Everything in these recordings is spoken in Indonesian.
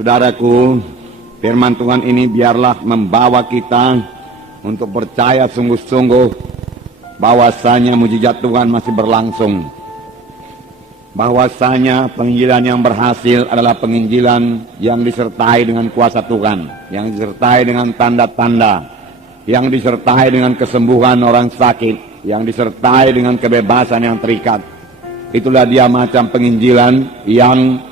Saudaraku, firman Tuhan ini biarlah membawa kita untuk percaya sungguh-sungguh bahwasanya mujizat Tuhan masih berlangsung. Bahwasanya penginjilan yang berhasil adalah penginjilan yang disertai dengan kuasa Tuhan, yang disertai dengan tanda-tanda, yang disertai dengan kesembuhan orang sakit, yang disertai dengan kebebasan yang terikat. Itulah dia macam penginjilan yang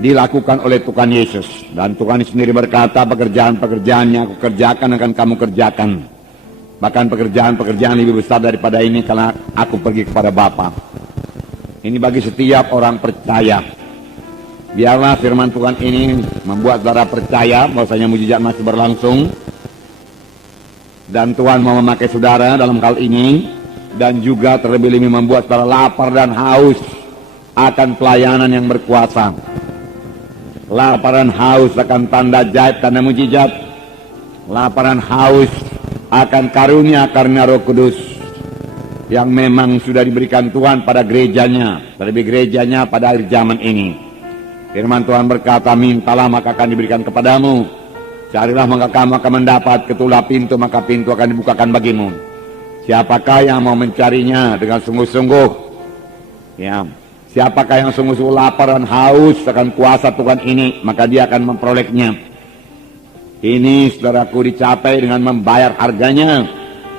dilakukan oleh Tuhan Yesus. Dan Tuhan sendiri berkata, pekerjaan-pekerjaannya aku kerjakan akan kamu kerjakan. Bahkan pekerjaan-pekerjaan lebih besar daripada ini karena aku pergi kepada Bapa. Ini bagi setiap orang percaya. Biarlah firman Tuhan ini membuat saudara percaya bahwasanya mujizat masih berlangsung. Dan Tuhan mau memakai saudara dalam hal ini. Dan juga terlebih-lebih membuat saudara lapar dan haus akan pelayanan yang berkuasa. Lapar dan haus akan tanda ajaib, tanda mujizat. Lapar dan haus akan karunia Roh Kudus yang memang sudah diberikan Tuhan pada gerejanya, terlebih gerejanya pada akhir zaman ini. Firman Tuhan berkata, mintalah maka akan diberikan kepadamu, carilah maka kamu akan mendapat, ketuklah pintu maka pintu akan dibukakan bagimu. Siapakah yang mau mencarinya dengan sungguh-sungguh? Ya, siapakah yang sungguh-sungguh lapar dan haus akan kuasa Tuhan ini, maka dia akan memperolehnya. Ini saudaraku dicapai dengan membayar harganya,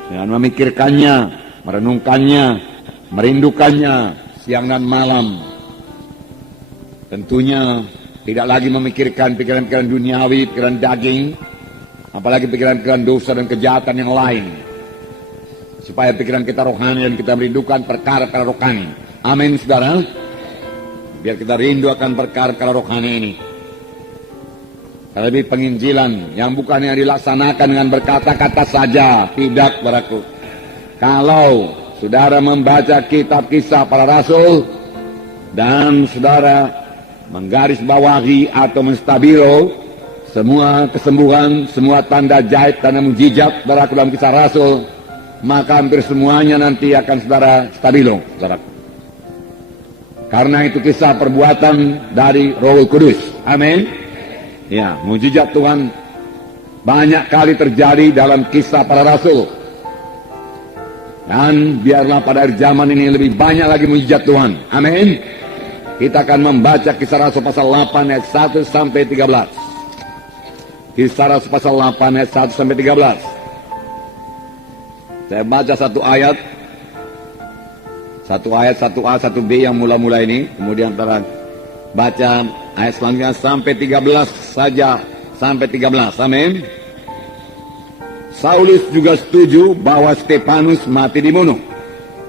dengan memikirkannya, merenungkannya, merindukannya siang dan malam. Tentunya tidak lagi memikirkan pikiran-pikiran duniawi, pikiran daging, apalagi pikiran-pikiran dosa dan kejahatan yang lain. Supaya pikiran kita rohani dan kita merindukan perkara-perkara rohani. Amin saudara. Biar kita rindu akan perkara-perkara rohani ini. Terlebih penginjilan yang bukan yang dilaksanakan dengan berkata-kata saja. Tidak, saudaraku. Kalau saudara membaca kitab Kisah Para Rasul dan saudara menggarisbawahi atau menstabilo semua kesembuhan, semua tanda ajaib, tanda mujizat saudaraku dalam Kisah Rasul, maka hampir semuanya nanti akan saudara stabilo, saudaraku. Karena itu kisah perbuatan dari Roh Kudus. Amin. Ya, mujizat Tuhan banyak kali terjadi dalam Kisah Para Rasul. Dan biarlah pada akhir zaman ini lebih banyak lagi mujizat Tuhan. Amin. Kita akan membaca Kisah Rasul pasal 8 ayat 1 sampai 13. Kisah Rasul pasal 8 ayat 1 sampai 13. Saya baca satu ayat. Satu ayat, 1A, 1B yang mula-mula ini. Kemudian baca ayat selanjutnya sampai 13 saja, sampai 13. Amin. Saulus juga setuju bahwa Stefanus mati dibunuh.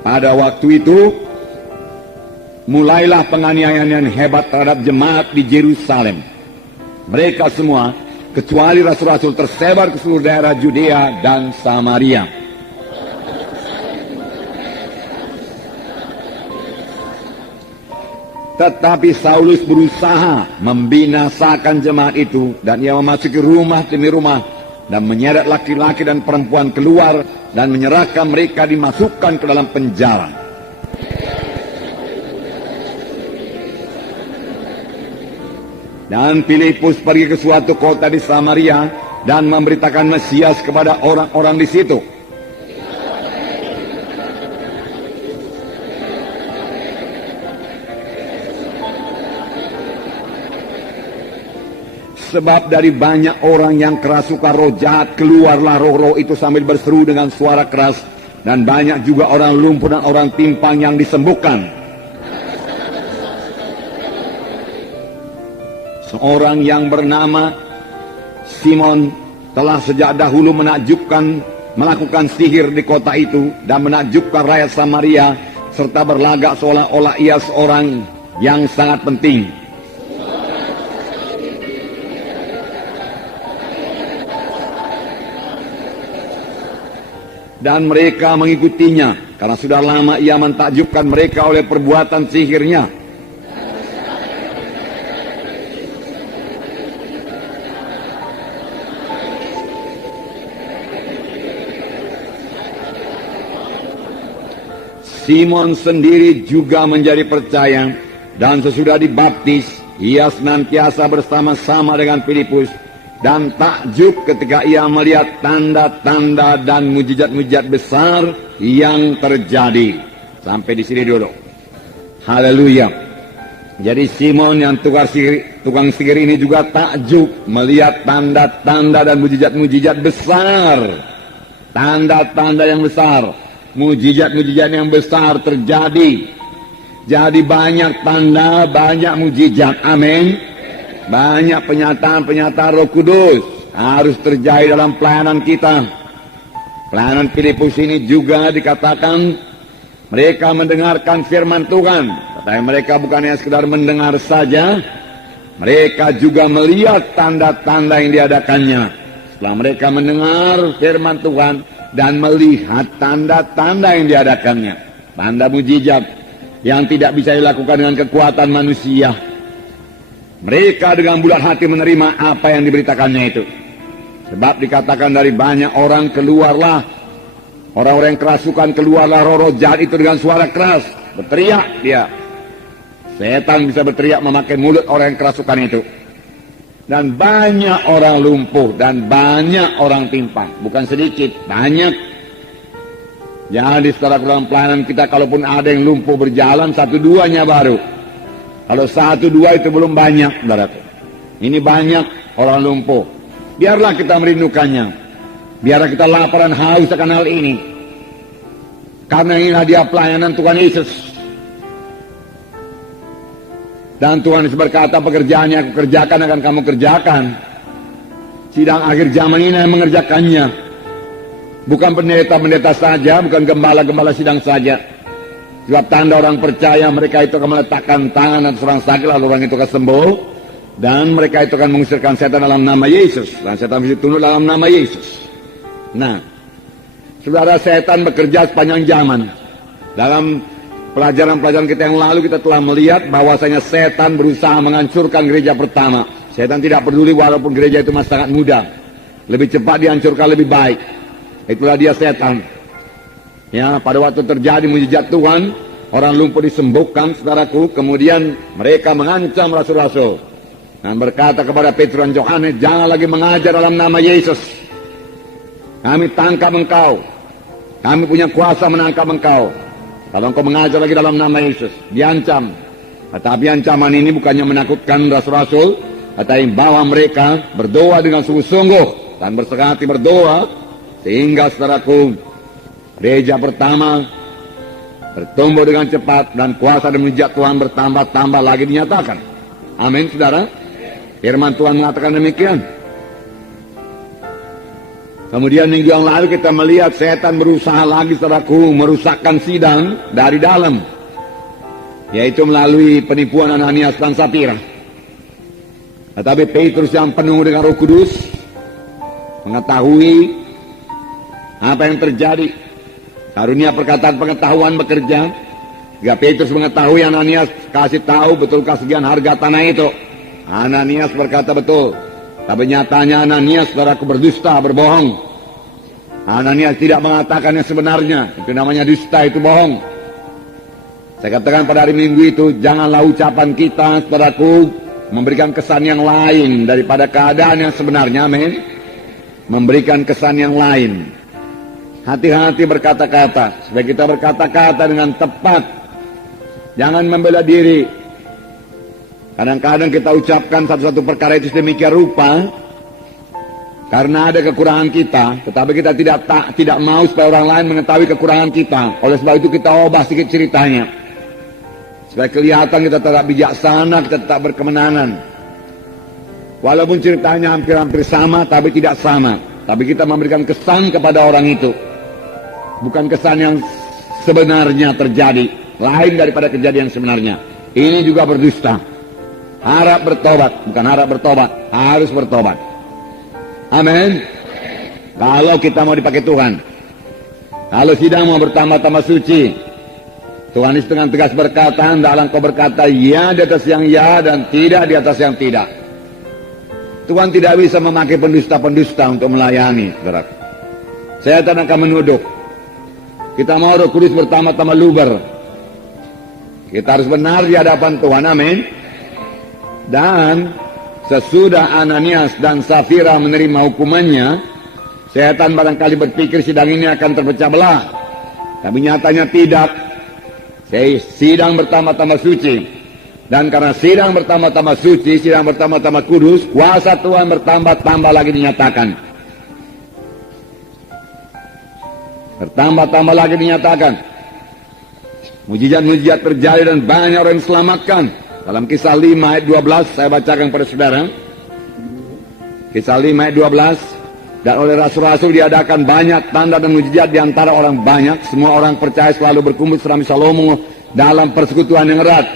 Pada waktu itu mulailah penganiayaan yang hebat terhadap jemaat di Yerusalem. Mereka semua kecuali rasul-rasul tersebar ke seluruh daerah Judea dan Samaria. Tetapi Saulus berusaha membinasakan jemaat itu, dan ia memasuki rumah demi rumah dan menyeret laki-laki dan perempuan keluar dan menyerahkan mereka dimasukkan ke dalam penjara. Dan Filipus pergi ke suatu kota di Samaria dan memberitakan Mesias kepada orang-orang di situ. Sebab dari banyak orang yang kerasukan roh jahat, keluarlah roh-roh itu sambil berseru dengan suara keras. Dan banyak juga orang lumpuh dan orang timpang yang disembuhkan. Seorang yang bernama Simon telah sejak dahulu melakukan sihir di kota itu dan menakjubkan rakyat Samaria, serta berlagak seolah-olah ia seorang yang sangat penting. Dan mereka mengikutinya, karena sudah lama ia mentakjubkan mereka oleh perbuatan sihirnya. Simon sendiri juga menjadi percaya Dan sesudah dibaptis, ia senantiasa bersama-sama dengan Filipus dan takjub ketika ia melihat tanda-tanda dan mujizat-mujizat besar yang terjadi. Sampai di sini dulu. Haleluya. Jadi Simon yang tukang sihir ini juga takjub melihat tanda-tanda dan mujizat-mujizat besar. Tanda-tanda yang besar, mujizat-mujizat yang besar terjadi. Jadi banyak tanda, banyak mujizat. Amin. Banyak penyataan-penyataan Roh Kudus harus terjadi dalam pelayanan kita. Pelayanan Filipus ini juga dikatakan mereka mendengarkan firman Tuhan. Tetapi mereka bukan hanya sekedar mendengar saja, mereka juga melihat tanda-tanda yang diadakannya. Setelah mereka mendengar firman Tuhan dan melihat tanda-tanda yang diadakannya, tanda mujizat yang tidak bisa dilakukan dengan kekuatan manusia, mereka dengan bulat hati menerima apa yang diberitakannya itu. Sebab dikatakan dari banyak orang keluarlah, orang-orang yang kerasukan keluarlah roh-roh jahat itu dengan suara keras. Berteriak dia. Setan bisa berteriak memakai mulut orang yang kerasukan itu. Dan banyak orang lumpuh dan banyak orang timpang. Bukan sedikit, banyak. Jadi setelah dalam pelayanan kita, kalaupun ada yang lumpuh berjalan, 1-2-nya baru. Kalau 1-2 itu belum banyak, saudaraku. Ini banyak orang lumpuh. Biarlah kita merindukannya. Biarlah kita lapar dan haus akan hal ini. Karena inilah dia pelayanan Tuhan Yesus. Dan Tuhan Yesus berkata, pekerjaan yang aku kerjakan akan kamu kerjakan. Sidang akhir zaman ini yang mengerjakannya. Bukan pendeta-pendeta saja, bukan gembala-gembala sidang saja. Sebab tanda orang percaya, mereka itu akan meletakkan tangan atas orang sakit, lalu orang itu akan sembuh. Dan mereka itu akan mengusirkan setan dalam nama Yesus. Dan setan bisa tunduk dalam nama Yesus. Nah, saudara, setan bekerja sepanjang zaman. Dalam pelajaran-pelajaran kita yang lalu, kita telah melihat bahwasanya setan berusaha menghancurkan gereja pertama. Setan tidak peduli walaupun gereja itu masih sangat muda. Lebih cepat dihancurkan lebih baik. Itulah dia setan. Ya, pada waktu terjadi mujizat Tuhan, orang lumpuh disembuhkan, saudaraku. Kemudian mereka mengancam rasul-rasul dan berkata kepada Petrus dan Yohanes, jangan lagi mengajar dalam nama Yesus. Kami tangkap engkau. Kami punya kuasa menangkap engkau. Kalau engkau mengajar lagi dalam nama Yesus, diancam. Tetapi ancaman ini bukannya menakutkan rasul-rasul, tetapi bahwa mereka berdoa dengan sungguh-sungguh dan berserah hati berdoa, sehingga saudaraku, gereja pertama bertumbuh dengan cepat dan kuasa dan mujizat Tuhan bertambah-tambah lagi dinyatakan. Amin, saudara. Firman Tuhan mengatakan demikian. Kemudian minggu yang lalu kita melihat setan berusaha lagi, saudaraku, merusakkan sidang dari dalam, yaitu melalui penipuan Ananias dan Sapira. Tetapi Petrus yang penuh dengan Roh Kudus mengetahui apa yang terjadi. Karunia perkataan pengetahuan bekerja. Jika Petrus mengetahui, Ananias kasih tahu, betulkah sekian harga tanah itu? Ananias berkata betul. Tapi nyatanya Ananias, saudaraku, berdusta, berbohong. Ananias tidak mengatakan yang sebenarnya. Itu namanya dusta, itu bohong. Saya katakan pada hari Minggu itu, janganlah ucapan kita, saudaraku, memberikan kesan yang lain daripada keadaan yang sebenarnya. Amin. Memberikan kesan yang lain. Hati-hati berkata-kata, supaya kita berkata-kata dengan tepat. Jangan membela diri. Kadang-kadang kita ucapkan satu-satu perkara itu sedemikian rupa karena ada kekurangan kita, tetapi kita tidak mau supaya orang lain mengetahui kekurangan kita. Oleh sebab itu kita ubah sedikit ceritanya, supaya kelihatan kita tetap bijaksana, kita tetap berkemenangan. Walaupun ceritanya hampir-hampir sama, tapi tidak sama. Tapi kita memberikan kesan kepada orang itu, bukan kesan yang sebenarnya terjadi, lain daripada kejadian sebenarnya. Ini juga berdusta. Harap bertobat, bukan harap bertobat, harus bertobat. Amin. Kalau kita mau dipakai Tuhan, kalau sidang mau bertambah-tambah suci, Tuhan Yesus dengan tegas berkata, hendaklah engkau berkata ya di atas yang ya dan tidak di atas yang tidak. Tuhan tidak bisa memakai pendusta-pendusta untuk melayani, saudara. Setan akan menuduh. Kita mau Roh Kudus bertambah-tambah luber. Kita harus benar di hadapan Tuhan, amin. Dan sesudah Ananias dan Safira menerima hukumannya, setan barangkali berpikir sidang ini akan terpecah belah. Tapi nyatanya tidak. Sidang bertambah-tambah suci. Dan karena sidang bertambah-tambah suci, sidang bertambah-tambah kudus, kuasa Tuhan bertambah-tambah lagi dinyatakan. Bertambah-tambah lagi dinyatakan. Mujizat-mujizat terjadi dan banyak orang yang diselamatkan. Dalam Kisah 5 ayat 12 saya bacakan kepada saudara. Kisah 5 ayat 12. Dan oleh rasul-rasul diadakan banyak tanda dan mujizat di antara orang banyak. Semua orang percaya selalu berkumpul serami Salomo dalam persekutuan yang erat.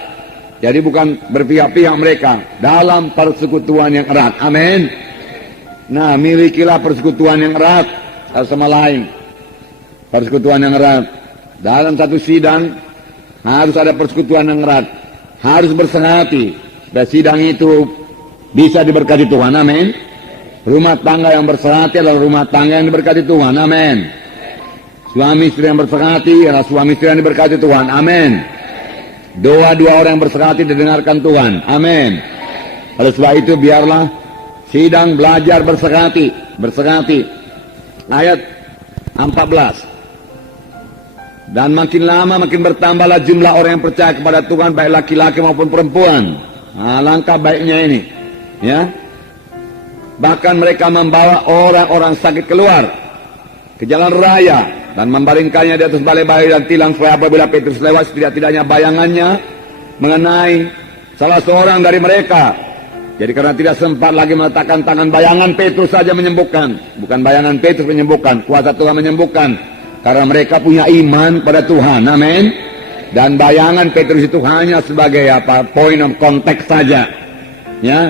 Jadi bukan berpihak-pihak mereka, dalam persekutuan yang erat. Amin. Nah, milikilah persekutuan yang erat satu sama lain. Persekutuan yang erat. Dalam satu sidang harus ada persekutuan yang erat. Harus bersehati. Dan sidang itu bisa diberkati Tuhan. Amin. Rumah tangga yang bersehati adalah rumah tangga yang diberkati Tuhan. Amin. Suami istri yang bersehati adalah suami istri yang diberkati Tuhan. Amin. Doa dua orang yang bersehati didengarkan Tuhan. Amin. Oleh sebab itu biarlah sidang belajar bersehati. Bersehati. Ayat 14. Dan makin lama makin bertambahlah jumlah orang yang percaya kepada Tuhan, baik laki-laki maupun perempuan. Nah, langkah baiknya ini, ya. Bahkan mereka membawa orang-orang sakit keluar ke jalan raya dan membaringkannya di atas balai-balai dan tilang, supaya apabila Petrus lewat, setidak-tidaknya bayangannya mengenai salah seorang dari mereka. Jadi karena tidak sempat lagi meletakkan tangan, bayangan Petrus saja menyembuhkan. Bukan bayangan Petrus menyembuhkan, kuasa Tuhan menyembuhkan. Karena mereka punya iman pada Tuhan, amin. Dan bayangan Petrus itu hanya sebagai point of contact saja, ya.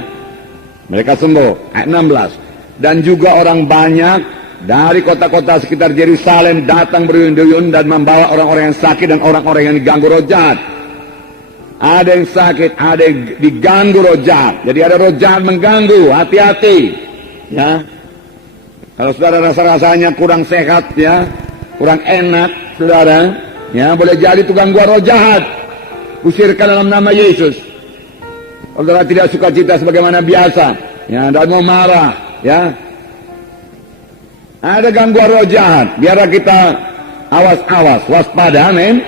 Mereka sembuh. Ayat 16. Dan juga orang banyak dari kota-kota sekitar Yerusalem datang berduyun-duyun dan membawa orang-orang yang sakit dan orang-orang yang diganggu roh jahat. Ada yang sakit, ada yang diganggu roh jahat. Jadi ada roh jahat mengganggu, hati-hati, ya. Kalau saudara rasa-rasanya kurang sehat, ya, kurang enak, saudara, ya, boleh jadi itu gangguan roh jahat. Usirkan dalam nama Yesus. Saudara tidak suka cita sebagaimana biasa, ya, dan mau marah, ya. Ada gangguan roh jahat, biarlah kita awas-awas, waspada, amin.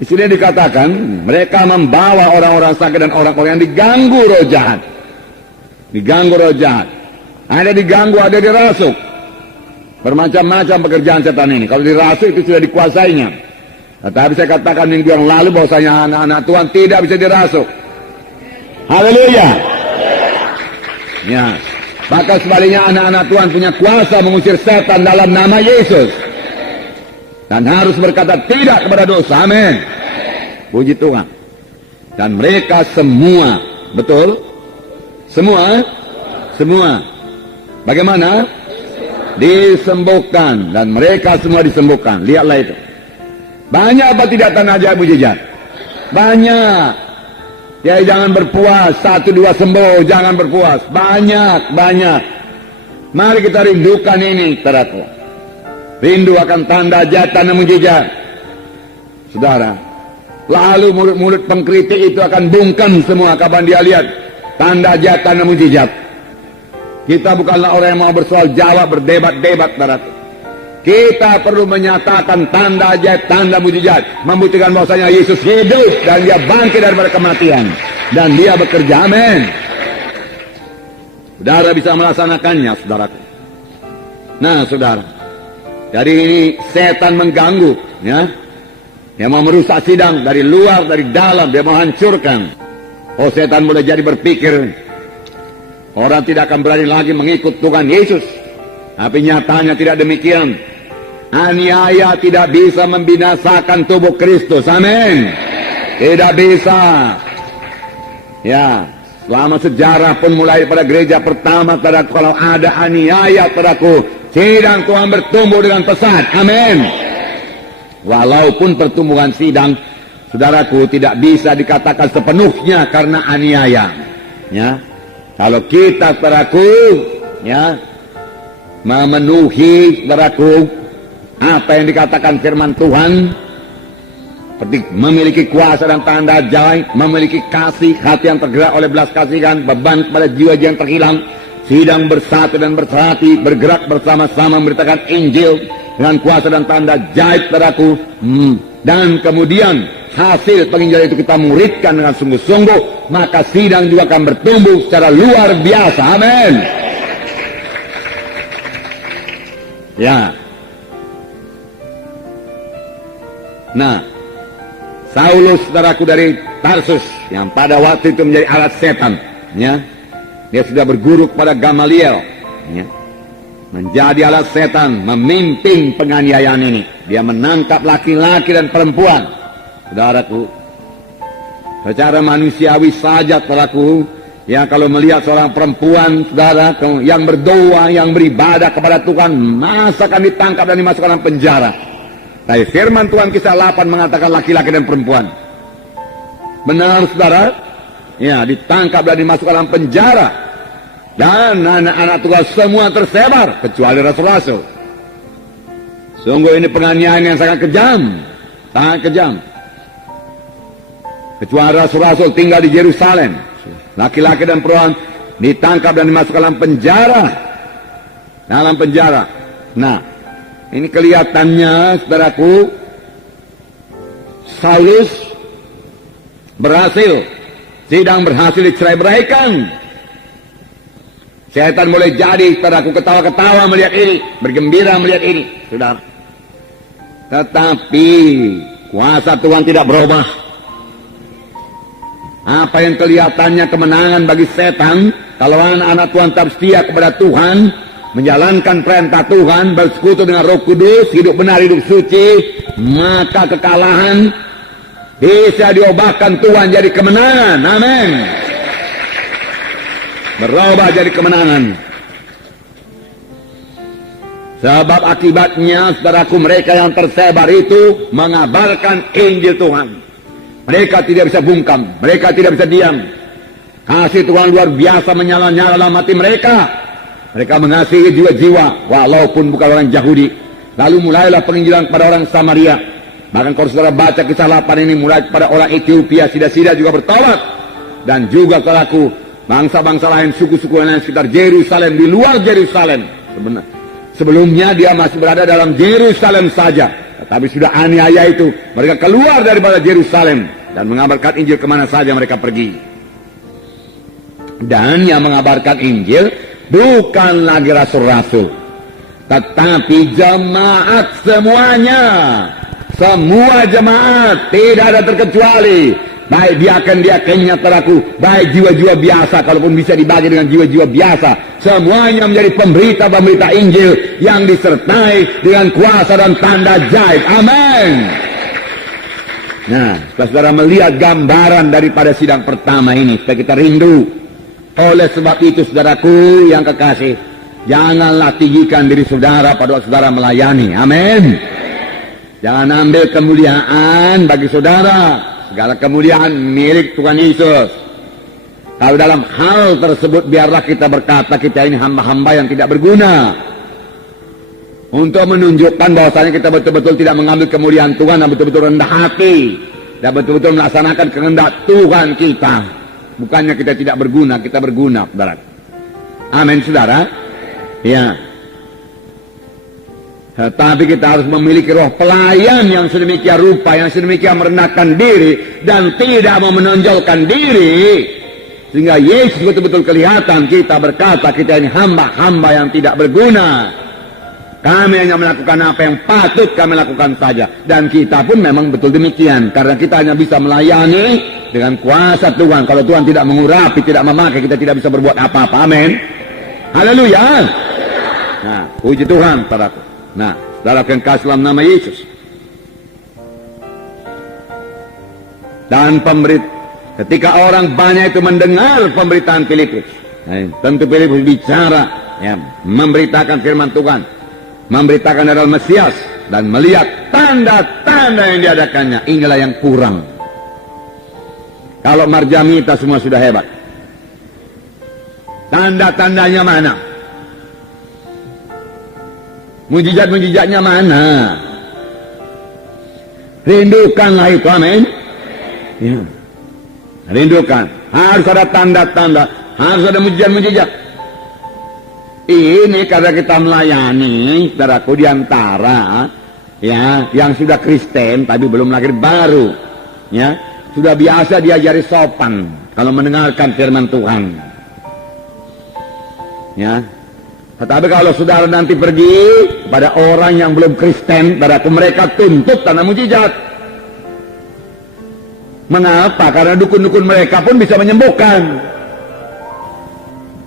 Di sini dikatakan mereka membawa orang-orang sakit dan orang-orang yang diganggu roh jahat. Diganggu roh jahat. Ada diganggu, ada dirasuk. Bermacam-macam pekerjaan setan ini. Kalau dirasuk itu sudah dikuasainya. Tetapi saya katakan minggu yang lalu bahwasanya anak-anak Tuhan tidak bisa dirasuk. Haleluya. Ya. Maka sebaliknya anak-anak Tuhan punya kuasa mengusir setan dalam nama Yesus. Dan harus berkata tidak kepada dosa. Amin. Puji Tuhan. Dan mereka semua, betul? Semua? Semua. Bagaimana? Disembuhkan. Dan mereka semua disembuhkan. Lihatlah itu. Banyak apa tidak tanda ajaib mujizat? Banyak. Ya, jangan berpuas, 1-2 sembuh, jangan berpuas. Banyak, banyak. Mari kita rindukan ini, saudaraku. Rindu akan tanda ajaib, tanda mujizat. Saudara, lalu mulut-mulut pengkritik itu akan bungkam semua kapan dia lihat tanda ajaib, tanda mujizat. Kita bukanlah orang yang mau bersoal jawab, berdebat-debat, saudaraku. Kita perlu menyatakan tanda ajaib, tanda mujizat, membuktikan bahwasanya Yesus hidup dan dia bangkit daripada kematian dan dia bekerja. Amin. Saudara bisa melaksanakannya, saudaraku. Nah, saudara, dari ini setan mengganggu, ya. Dia mau merusak sidang dari luar, dari dalam, dia mau hancurkan. Oh, setan mulai jadi berpikir orang tidak akan berani lagi mengikut Tuhan Yesus. Tapi nyatanya tidak demikian. Aniaya tidak bisa membinasakan tubuh Kristus. Amin. Tidak bisa. Ya, selama sejarah pun mulai pada gereja pertama, saudaraku, kalau ada aniaya, saudaraku, sidang Tuhan bertumbuh dengan pesat. Amin. Walaupun pertumbuhan sidang, saudaraku, tidak bisa dikatakan sepenuhnya karena aniaya. Ya, kalau kita, saudaraku, ya, memenuhi, saudaraku, apa yang dikatakan firman Tuhan, seperti memiliki kuasa dan tanda ajaib, memiliki kasih, hati yang tergerak oleh belas kasihan, beban kepada jiwa yang terhilang, sidang bersatu dan bersehati, bergerak bersama-sama memberitakan Injil dengan kuasa dan tanda ajaib padaku. Dan kemudian hasil penginjilan itu kita muridkan dengan sungguh-sungguh, maka sidang juga akan bertumbuh secara luar biasa. Amin. Ya. Nah, Saulus, saudaraku, dari Tarsus yang pada waktu itu menjadi alat setan, ya, dia sudah berguru kepada Gamaliel, ya, menjadi alat setan, memimpin penganiayaan ini. Dia menangkap laki-laki dan perempuan, saudaraku. Secara manusiawi saja, saudaraku, ya, kalau melihat seorang perempuan, saudara, yang berdoa, yang beribadah kepada Tuhan, masa akan ditangkap dan dimasukkan dalam penjara. Tapi firman Tuhan kisah 8 mengatakan laki-laki dan perempuan. Benar, saudara? Ya, ditangkap dan dimasukkan dalam penjara. Dan anak-anak Tuhan semua tersebar, kecuali rasul-rasul. Sungguh ini penganiayaan yang sangat kejam. Sangat kejam. Kecuali rasul-rasul tinggal di Yerusalem. Laki-laki dan perempuan ditangkap dan dimasukkan dalam penjara. Dalam penjara. Nah, ini kelihatannya, saudaraku, Saulus berhasil, sidang berhasil dicerai-beraikan. Setan boleh jadi, saudaraku, ketawa-ketawa melihat ini, bergembira melihat ini, saudara. Tetapi kuasa Tuhan tidak berubah. Apa yang kelihatannya kemenangan bagi setan, kalau anak-anak Tuhan tetap setia kepada Tuhan, menjalankan perintah Tuhan, bersekutu dengan Roh Kudus, hidup benar, hidup suci, maka kekalahan bisa diubahkan Tuhan jadi kemenangan. Amin. Berubah jadi kemenangan. Sebab akibatnya, saudaraku, mereka yang tersebar itu mengabarkan Injil Tuhan. Mereka tidak bisa bungkam, mereka tidak bisa diam. Kasih Tuhan luar biasa menyala-nyala dalam hati mereka. Mereka mengasihi jiwa-jiwa walaupun bukan orang Yahudi. Lalu mulailah penginjilan kepada orang Samaria. Bahkan kalau saudara baca kisah 8 ini, mulai kepada orang Ethiopia, sida-sida juga bertaubat. Dan juga saudaraku, bangsa-bangsa lain, suku-suku lain sekitar Yerusalem, di luar Yerusalem. Sebelumnya dia masih berada dalam Yerusalem saja. Tetapi sudah aniaya itu, mereka keluar daripada Yerusalem dan mengabarkan Injil kemana saja mereka pergi. Dan yang mengabarkan Injil bukan lagi rasul-rasul, tetapi jemaat semuanya. Semua jemaat, tidak ada terkecuali. Baik diaken-diakennya, saudaraku, baik jiwa-jiwa biasa, kalaupun bisa dibagi dengan jiwa-jiwa biasa, semuanya menjadi pemberita-pemberita Injil yang disertai dengan kuasa dan tanda ajaib. Amin. Nah, saudara melihat gambaran daripada sidang pertama ini, supaya kita rindu. Oleh sebab itu, saudaraku yang kekasih, janganlah tinggikan diri saudara pada waktu saudara melayani. Amin. Jangan ambil kemuliaan bagi saudara. Segala kemuliaan milik Tuhan Yesus. Kalau dalam hal tersebut, biarlah kita berkata kita ini hamba-hamba yang tidak berguna. Untuk menunjukkan bahwasanya kita betul-betul tidak mengambil kemuliaan Tuhan, dan betul-betul rendah hati, dan betul-betul melaksanakan kehendak Tuhan kita. Bukannya kita tidak berguna, kita berguna, saudara. Amin, saudara. Ya. Tetapi kita harus memiliki roh pelayan yang sedemikian rupa, yang sedemikian merendahkan diri dan tidak mau menonjolkan diri, sehingga Yesus betul-betul kelihatan. Kita berkata kita ini hamba-hamba yang tidak berguna. Kami hanya melakukan apa yang patut kami lakukan saja, dan kita pun memang betul demikian, karena kita hanya bisa melayani dengan kuasa Tuhan. Kalau Tuhan tidak mengurapi, tidak memakai, kita tidak bisa berbuat apa-apa. Amin. Haleluya. Nah, puji Tuhan, saudaraku. Nah, saudara yang kasih dalam nama Yesus. Dan ketika orang banyak itu mendengar pemberitaan Filipus, tentu Filipus bicara, ya, memberitakan firman Tuhan, memberitakan adalah Mesias, dan melihat tanda-tanda yang diadakannya. Inilah yang kurang. Kalau Marjamita semua sudah hebat, tanda-tandanya mana? Mujizat-mujizatnya mana? Rindukanlah itu, amin. Ya. Rindukan. Harus ada tanda-tanda, harus ada mujizat-mujizat. Ini karena kita melayani, saudaraku, diantara ya yang sudah Kristen tapi belum lahir baru, ya sudah biasa diajari sopan kalau mendengarkan firman Tuhan, ya. Tetapi kalau saudara nanti pergi pada orang yang belum Kristen, saudaraku, mereka tuntut tanda mujizat. Mengapa? Karena dukun-dukun mereka pun bisa menyembuhkan.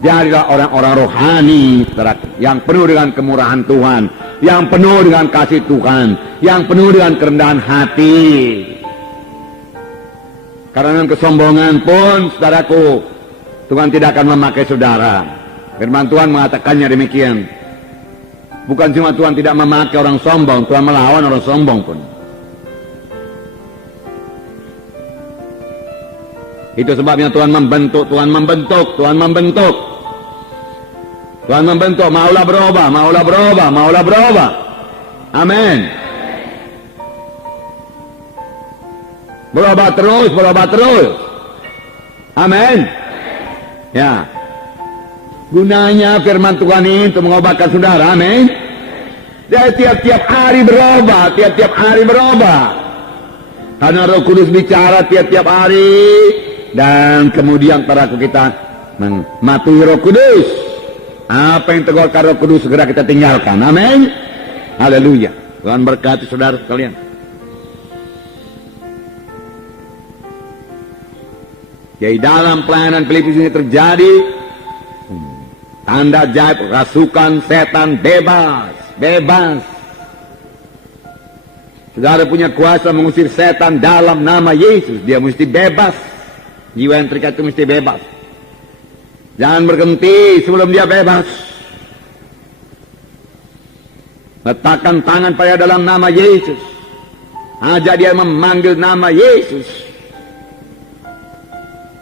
Jadilah orang-orang rohani, saudaraku, yang penuh dengan kemurahan Tuhan, yang penuh dengan kasih Tuhan, yang penuh dengan kerendahan hati. Karena kesombongan pun, saudaraku, Tuhan tidak akan memakai saudara. Firman Tuhan mengatakannya demikian. Bukan cuma Tuhan tidak memakai orang sombong, Tuhan melawan orang sombong pun. Itu sebabnya Tuhan membentuk, Tuhan membentuk, Tuhan membentuk. Tuhan membentuk, maulah berubah, maulah berubah, maulah berubah. Amin. Berubah terus, berubah terus. Amin. Ya. Gunanya firman Tuhan ini untuk mengubahkan saudara, amin. Dia tiap-tiap hari berubah, tiap-tiap hari berubah. Karena Roh Kudus bicara tiap-tiap hari. Dan kemudian para kita mematuhi Roh Kudus. Apa yang tegurkan Roh Kudus segera kita tinggalkan. Amin. Haleluya. Tuhan berkati saudara sekalian. Jadi dalam pelayanan Filipus ini terjadi tanda ajaib, rasukan setan bebas, bebas. Saudara punya kuasa mengusir setan dalam nama Yesus. Dia mesti bebas. Jiwa yang terikat itu mesti bebas. Jangan berhenti sebelum dia bebas. Letakkan tangan pada dalam nama Yesus. Ajak dia memanggil nama Yesus.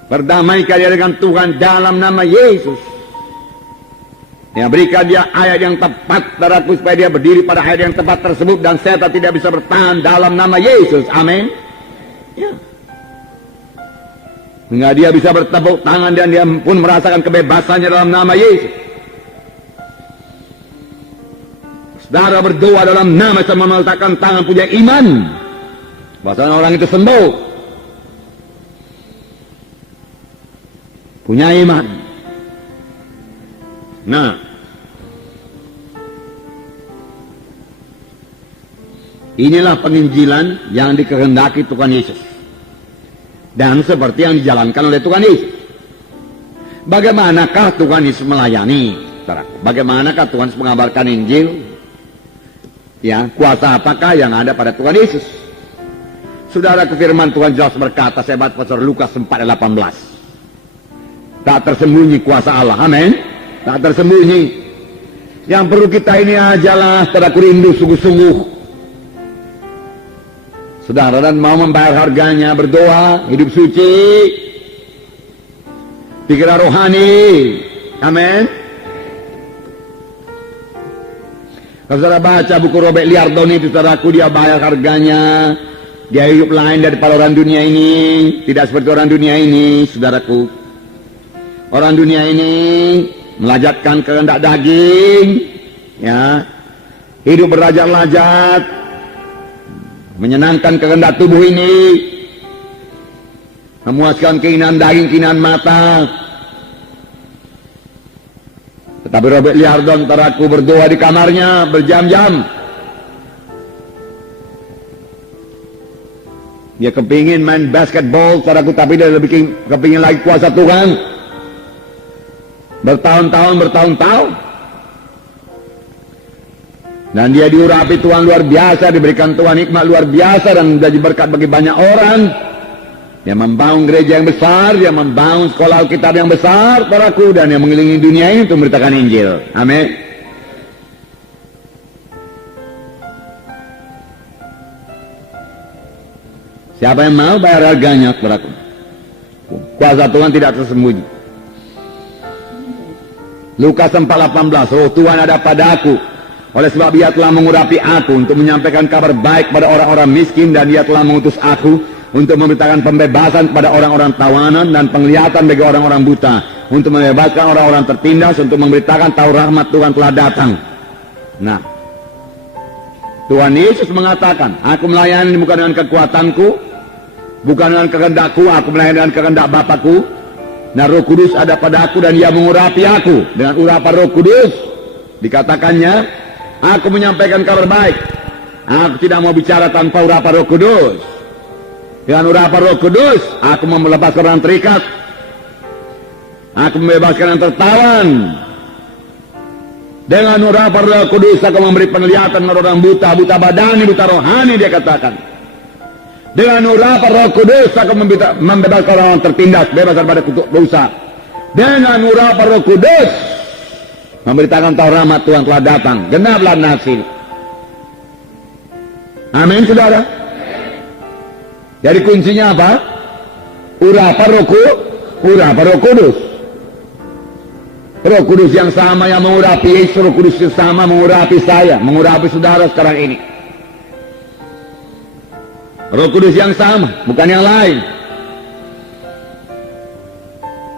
Berdamaikan dia dengan Tuhan dalam nama Yesus. Ya, berikan dia ayat yang tepat, saudaraku, supaya dia berdiri pada ayat yang tepat tersebut dan setan tidak bisa bertahan dalam nama Yesus. Amin. Ya. Sehingga dia bisa bertepuk tangan dan dia pun merasakan kebebasannya dalam nama Yesus. Saudara berdoa dalam nama sama meletakkan tangan punya iman. Bahkan orang itu sembuh. Punya iman. Nah, inilah penginjilan yang dikehendaki Tuhan Yesus. Dan seperti yang dijalankan oleh Tuhan Yesus. Bagaimanakah Tuhan Yesus melayani? Bagaimanakah Tuhan Yesus mengabarkan Injil? Ya, kuasa apakah yang ada pada Tuhan Yesus? Saudara, firman Tuhan jelas berkata, saya baca pasal Lukas 4:18. Tak tersembunyi kuasa Allah. Amin. Tak tersembunyi. Yang perlu kita ini ajalah saudaraku rindu sungguh-sungguh. Saudara, dan mau membayar harganya, berdoa, hidup suci, pikiran rohani. Amin. Kalau saudara baca buku Robert Liardon itu, saudaraku, dia bayar harganya. Dia hidup lain daripada orang dunia ini. Tidak seperti orang dunia ini, saudaraku. Orang dunia ini melajatkan kehendak daging, ya, hidup berlajat-lajat, menyenangkan kehendak tubuh ini, memuaskan keinginan daging, keinginan mata. Tetapi Robert Liardon, saudaraku, berdoa di kamarnya berjam-jam. Dia kepingin main basketball, saudaraku, tapi dia lebih kepingin lagi kuasa Tuhan. Bertahun-tahun. Dan dia diurapi Tuhan luar biasa, diberikan Tuhan hikmat luar biasa dan menjadi berkat bagi banyak orang. Dia membangun gereja yang besar, dia membangun sekolah Alkitab yang besar, saudaraku, dan dia mengelilingi dunia ini untuk memberitakan Injil. Amin. Siapa yang mau bayar harganya, saudaraku? Kuasa Tuhan tidak tersembunyi. Lukas 4:18, roh Tuhan ada padaku, Oleh sebab ia telah mengurapi aku untuk menyampaikan kabar baik pada orang-orang miskin, dan ia telah mengutus aku untuk memberitakan pembebasan kepada orang-orang tawanan dan penglihatan bagi orang-orang buta, untuk membebaskan orang-orang tertindas, untuk memberitakan tahu rahmat Tuhan telah datang. Nah, Tuhan Yesus mengatakan, aku melayani bukan dengan kekuatanku, bukan dengan kehendakku, aku melayani dengan kehendak Bapakku. Nah, Roh Kudus ada pada aku dan ia mengurapi aku. Dengan urapan Roh Kudus dikatakannya, aku menyampaikan kabar baik. Aku tidak mau bicara tanpa urapan Roh Kudus. Dengan urapan Roh Kudus, aku melepaskan orang terikat, aku membebaskan yang tertawan. Dengan urapan Roh Kudus aku memberi penglihatan kepada orang buta, buta badani, buta rohani, dia katakan. Dengan urapan Roh Kudus aku membebaskan orang tertindas, bebas daripada kutuk dosa. Dengan urapan Roh Kudus memberitakan tahu rahmat Tuhan telah datang. Genaplah nasib. Amin, saudara. Jadi kuncinya apa? Urapan Roh Kudus. Roh Kudus yang sama yang mengurapi Yesus, Roh Kudus yang sama mengurapi saya, mengurapi saudara sekarang ini. Roh Kudus yang sama, bukan yang lain.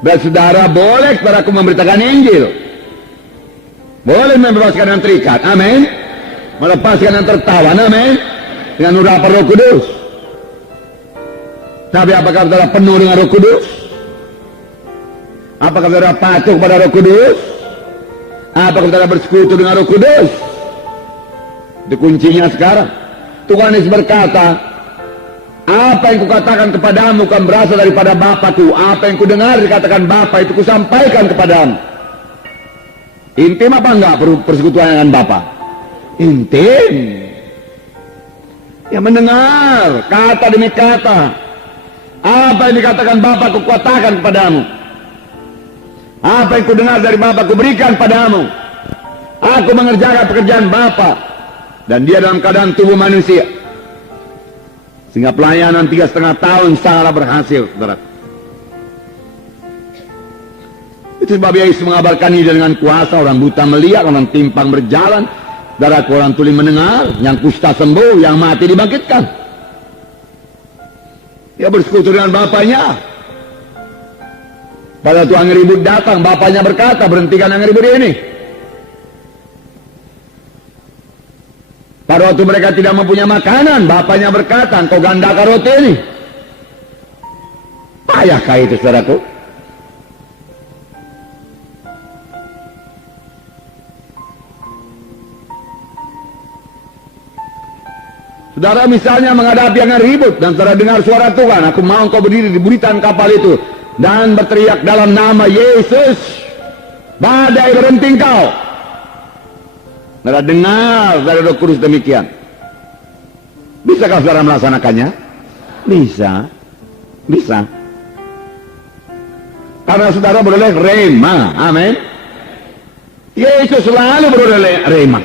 Berarti saudara boleh kepadaku memberitakan Injil, boleh membebaskan yang terikat, amin, melepaskan yang tertawan, amin, dengan urapan Roh Kudus. Tapi apakah saudara penuh dengan Roh Kudus? Apakah saudara patuh kepada Roh Kudus? Apakah saudara bersekutu dengan Roh Kudus? Itu kuncinya sekarang. Tuhan Yesus berkata, apa yang kukatakan kepadamu kan berasal daripada Bapakku. Apa yang kudengar dikatakan Bapa, itu kusampaikan kepadamu. Intim apa enggak persekutuan dengan Bapa? Intim. Ya, mendengar kata demi kata. Apa yang dikatakan Bapa kukatakan kepadamu. Apa yang kudengar dari Bapa kuberikan padamu. Aku mengerjakan pekerjaan Bapa, dan dia dalam keadaan tubuh manusia. Sehingga pelayanan 3,5 tahun sangatlah berhasil, saudara. Itu sebab Yesus mengabarkan ini dengan kuasa. Orang buta melihat, orang timpang berjalan, saudara, orang tuli mendengar, yang kusta sembuh, yang mati dibangkitkan. Dia bersekutu dengan Bapaknya. Pada Tuhan ribut datang, Bapaknya berkata, berhentikan yang ribut ini. Pada waktu mereka tidak mempunyai makanan, Bapaknya berkata, engkau gandakan roti ini. Payahkah itu, saudaraku? Saudara misalnya menghadapi yang ribut, dan saudara dengar suara Tuhan, aku mau engkau berdiri di buritan kapal itu, dan berteriak dalam nama Yesus, badai berhenti engkau. Saudara dengar dari Roh Kudus demikian. Bisakah saudara melaksanakannya? Bisa. Bisa. Karena saudara beroleh rema. Amin. Yesus selalu beroleh rema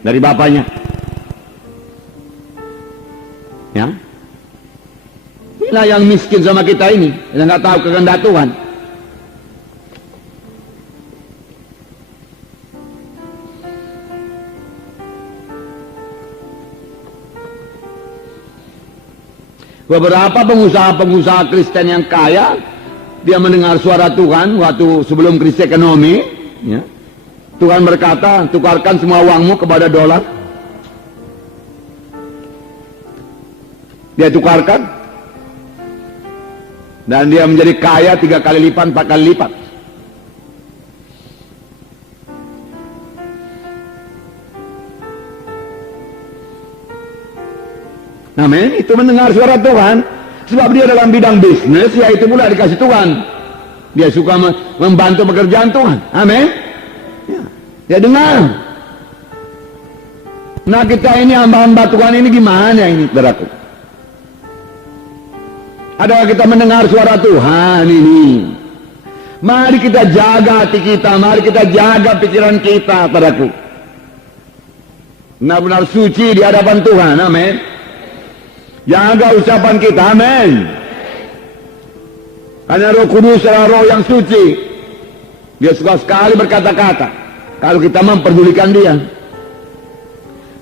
dari Bapaknya. Ya. Inilah yang miskin sama kita ini, yang nggak tahu kehendak Tuhan. Beberapa pengusaha-pengusaha Kristen yang kaya, dia mendengar suara Tuhan waktu sebelum krisis ekonomi, ya. Tuhan berkata, tukarkan semua uangmu kepada dolar. Dia tukarkan, dan dia menjadi kaya 3 kali lipat, 4 kali lipat. Amin. Itu mendengar suara Tuhan. Sebab dia dalam bidang bisnis, ya itu pula dikasih Tuhan. Dia suka membantu pekerjaan Tuhan. Amin. Ya, dia dengar. Nah, kita ini hamba-hamba Tuhan ini gimana ini, saudaraku? Adakah kita mendengar suara Tuhan ini? Mari kita jaga hati kita, mari kita jaga pikiran kita, saudaraku. Benar-benar suci di hadapan Tuhan, amin. Jaga ucapan kita, amin. Karena Roh Kudus adalah Roh yang suci. Dia suka sekali berkata-kata. Kalau kita memperdulikan dia.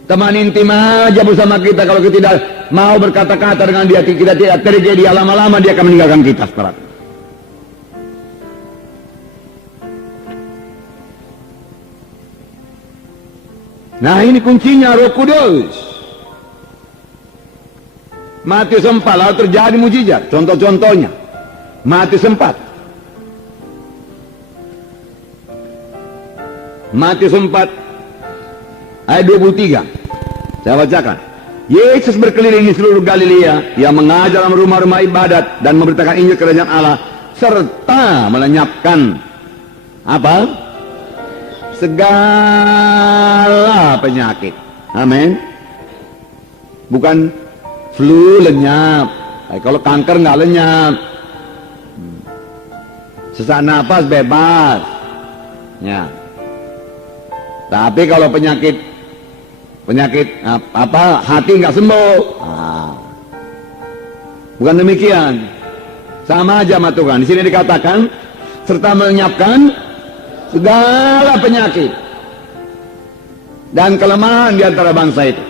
Teman intim aja bersama kita. Kalau kita tidak mau berkata-kata dengan dia, kita tidak terjadi, lama-lama dia akan meninggalkan kita sekarang. Nah, ini kuncinya Roh Kudus. Matius 4 lalu terjadi mujizat. Contoh-contohnya Matius 4. Matius 4 ayat 23. Saya bacakan. Yesus berkeliling di seluruh Galilea, Ia mengajar dalam rumah-rumah ibadat dan memberitakan Injil kerajaan Allah, serta melenyapkan apa? Segala penyakit. Amin. Bukan flu lenyap. Kalau kanker nggak lenyap. Sesak napas bebas. Ya. Tapi kalau penyakit apa hati nggak sembuh. Bukan demikian. Sama aja sama Tuhan. Di sini dikatakan serta melenyapkan segala penyakit dan kelemahan di antara bangsa itu.